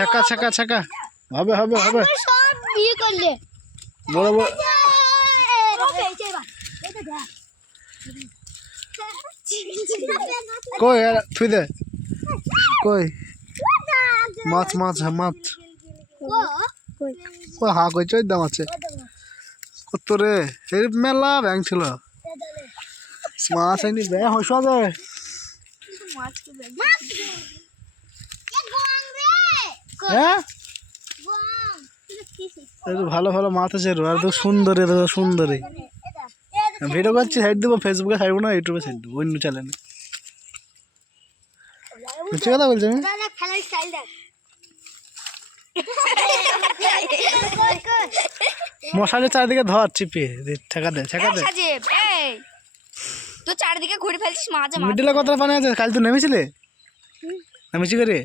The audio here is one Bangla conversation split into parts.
ছাকা ছাকা ছাকা হবে হবে হবে সব বিয়ে করলে বড় বড় কই থুই দে কই মাছ মাছ মাছ কই হা কই চই দাম আছে কত রে এই মেলা ব্যাং ছিল মাছ আইনি বে হইছ যায় হ্যাঁ ভালো ভালো মাছ আছে আর তো সুন্দরী সুন্দরী ভিডিও করছি সাইড দেবো ফেসবুকে ছাড়বো না ইউটিউবে ছাড় দেবো অন্য চ্যানেলে বুঝছি কথা বলছি আমি মশালের চারিদিকে ধর চিপে ঠেকা দে ঠেকা দে তো চারিদিকে ঘুরে ফেলছিস মাঝে মিডিলে কতটা পানি আছে কাল তুই নেমেছিলে নেমেছি করে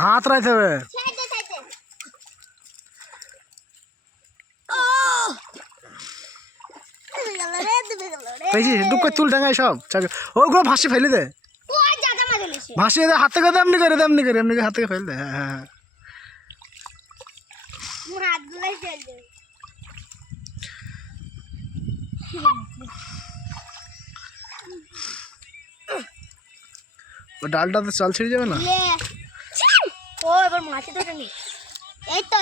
হাত রাখতে হবে দুঃখ তুল ডাঙায় সব ওগুলো ভাসি ফেলে দে ভাসিয়ে দে হাত থেকে এমনি করে এমনি করে এমনি করে হাত থেকে ফেলে দে হ্যাঁ হ্যাঁ ও ডালটা তো চাল ছিঁড়ে যাবে না ও এবার মাছে ধরে নি এই তো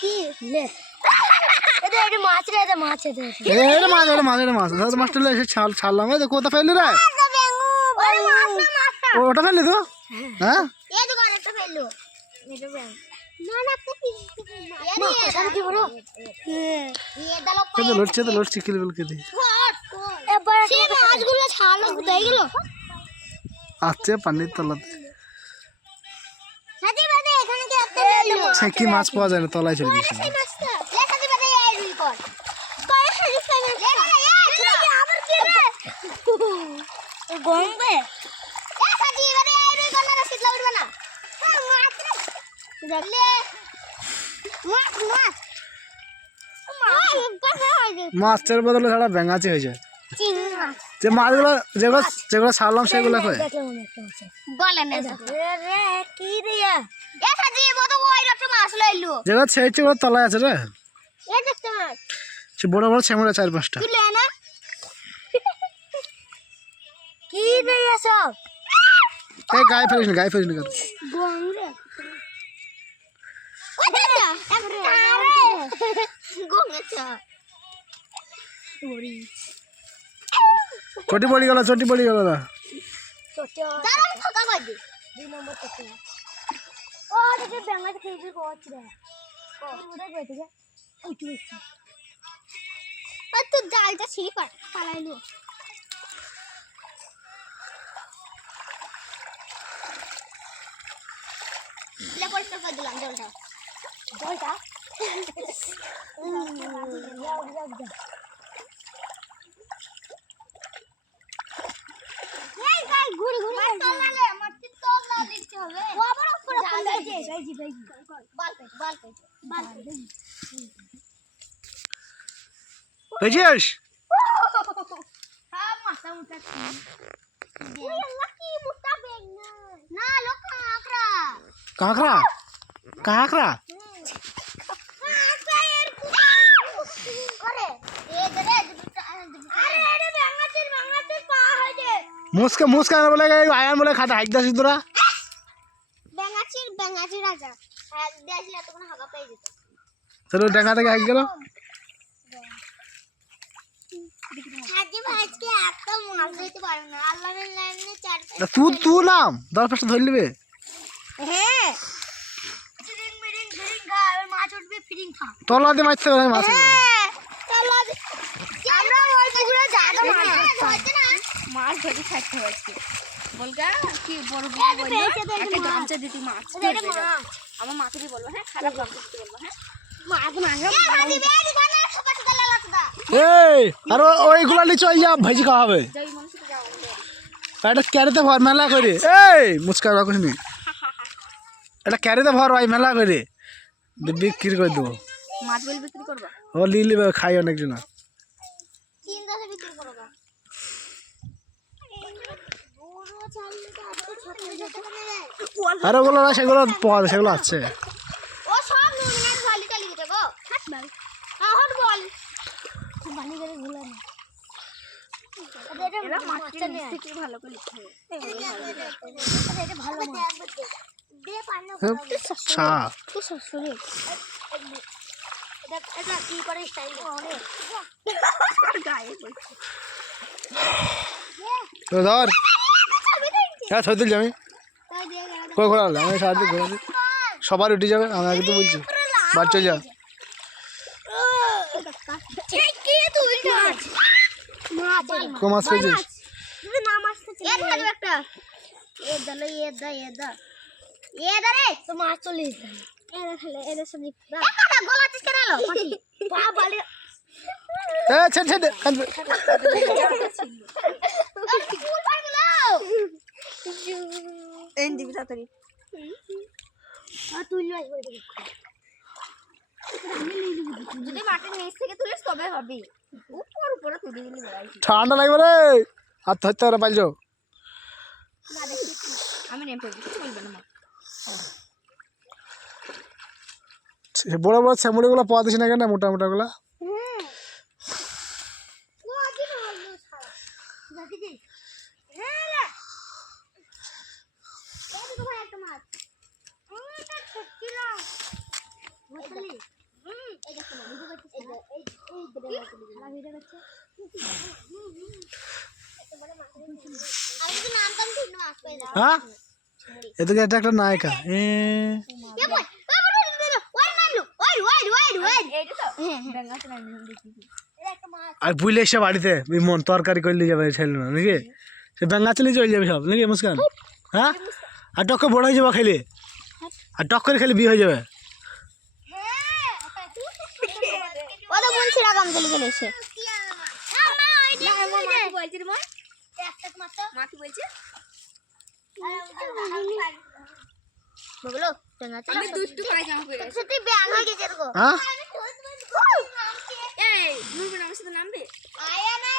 কি লে এটা মাছ রে এটা মাছ এটা এটা মাছ এটা মাছ এটা মাছ ধর মাছটা এসে ছাড়লাম এই দেখো কোথা ফেললি রে ওটা ফেললি তো হ্যাঁ এই তো আরেকটা ফেললো এটা ব্যাং না না তো কি বলো তো লড়ছে কিলবিল কে দি এবার সেই মাছগুলো ছাড়লো কোথায় গেল আছে পানির তলাতে সাজি বাদে এখানে কি একটা ফেললো কি মাছ পাওয়া যায় না তলায় চলে গেছে সেই মাছটা লে সাজি বাদে এই রুই কর কয় সাজি ফাইনাল আবার কি রে গঙ্গে এ সাজি বাদে এই রুই কর না শীতলা উঠবে না মাছ রে দেখলে মাছের বদলে ছাড়া ব্যাঙাচি হয়ে যায় যে মাছগুলো যেগুলো ছাড়লাম সেগুলো কই যেগুলো ছেড়েছে ওগুলো তলায় আছে রে সে বড় বড় ছেমড়া 4-5টা এই গায়ে ফেলিস না কর চটি পড়ি গেল না জালটা ছিঁড়ে পালাইলো পরিষ্কার করে দিলাম জলটা বুঝিস কাঁকড়া কাঁকড়া মুসকা বলে আয়ান বলে খাতা হাইক দাসি তোরা ব্যাঙাচির রাজা আসলে এতক্ষণ হাগা পেয়ে যেত চলো ডাঙ্গা থেকে হাইক গেল তুই নাম 10-5টা ধরে নিবে তলা দিয়ে মারতে হবে মাছ মাছ ধরে খাইতে হচ্ছে বলগা কি বড় গামছা দিতি মাছ আমার মাকে দিয়ে বলবো হ্যাঁ খারাপ গামছা দিতে বলবো হ্যাঁ এই আর ওইগুলা নিচে ইয়া ভাজি খাওয়া হবে এটা ক্যারিতে ভর মেলা করে এই মুচকা রাখুস নি এটা ক্যারিতে ভর ভাই মেলা করে বিক্রি করে দেবো মাছ বলে বিক্রি করবা ও লিলি খাই অনেকজন আরে ওগুলো না, সেগুলো পদ, সেগুলো আছে। ও সব নমিনাল খালি খালি দিতে গো হাত বল হট বল বানি করে ভুলা না এরা মাছটা নিয়ে থেকে ভালো করে লিখতে হবে এটা ভালো মাছ দে পান্না আচ্ছা, তো সসরে এটা কি করে স্টাইল অনেক গায়ে বলছে তো ধর, হ্যাঁ থই দিল আমি তাই দিয়ে গেল কই ঘোরালে আমি সারাদিন ঘোরালি, সবার উঠে যাবে, আমি আগে তো বলছি বাদ চলে যা। কি তুই মাছ মাছ কো মাছ পেয়েছিস? তুমি না মাছটা চলে এ ধর একটা এ দলে এ দা রে তো মাছ চলে এ খেলে এর সাথে একটা গোলা চিস কেন লো পা বলে এ ছেড়ে ছেড়ে কাঁদবে। ফুল পার গেল এন দিবি তাড়াতাড়ি তুই লই ওই দিকে যদি মাটির নিচ থেকে তুলিস তবে হবে উপরে তুলে দিলি বেড়াইছি ঠান্ডা লাগবে রে, আর ধরতে পারে পাইল। আমি নেমে পড়বি কিছু বলবে না মা বড় বড় শ্যামুড়িগুলো পাওয়া দিস না কেন, মোটা মোটাগুলো? হ্যাঁ ও আদি বললো সারা জাতি দি হ্যাঁ রে এই দেখো ভাই একটা মাছ এটা ছটকি না বুঝলি এই দেখো না ভিডিও করতে এই ভিডিও করতে আমি তো নাম কাম ঠিক মাছ পেয়ে যাও হ্যাঁ, এদিকে এটা একটা নায়িকা। এ বল ওই মারলো ওই এইটা তো ডাঙ্গাতে না দেখি এটা একটা মাছ আর বুঝলে এসে বাড়িতে মন তরকারি করলে যাবে ছেলে না নাকি, সে বেঙ্গা চলে চলে যাবে সব নাকি মুস্কান? হ্যাঁ, আর টক বড় হয়ে যাবে খেলে, আর টক করে খেলে বিয়ে হয়ে যাবে। ও তো বলছি রাগাম চলে চলে এসে মা কি বলছিস মা মা কি বলছে বগলো আমি দুষ্টু পায়জামা পরে আছি তুই ব্যাং হয়ে গেছে এরকম হ্যাঁ, এই নুরবিন আমার সাথে নামবে আয়া না